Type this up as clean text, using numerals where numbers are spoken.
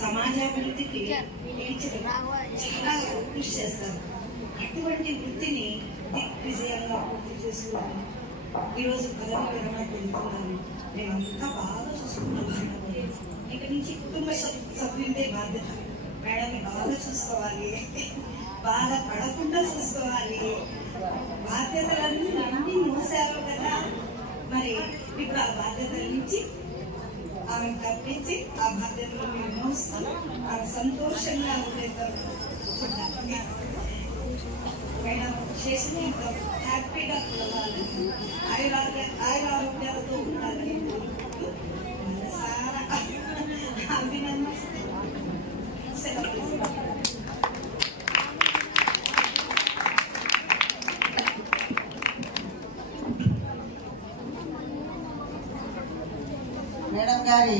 సమాజాభివృద్ధికి చాలా కృషి చేస్తారు. అటువంటి వృత్తిని దిగ్విజయంగా పూర్తి చేసుకున్నాను. ఈరోజు పదవి విరమణకు వెళ్తున్నాను. మేమంతా బాగా చూసుకున్నాం. ఇక నుంచి కుటుంబ సభ్యులదే బాధ్యత. మేడంని బాగా చూసుకోవాలి, బాధ పడకుండా చూసుకోవాలి. బాధ్యతలన్నీ అన్ని మోసారు కదా, మరి మీకు ఆ బాధ్యతల నుంచి ఆమెను తప్పించి ఆ బాధ్యతలు మీరు మోస్తాం. ఆమె సంతోషంగా ఉండేద్దాం. మేడం చేసిన హ్యాపీగా పిలవాలి, ఆయురారోగ్యాలతో ఉండాలని కోరుకుంటూ మనసారా అభినందిస్తూ సెలవు. మేడం గారి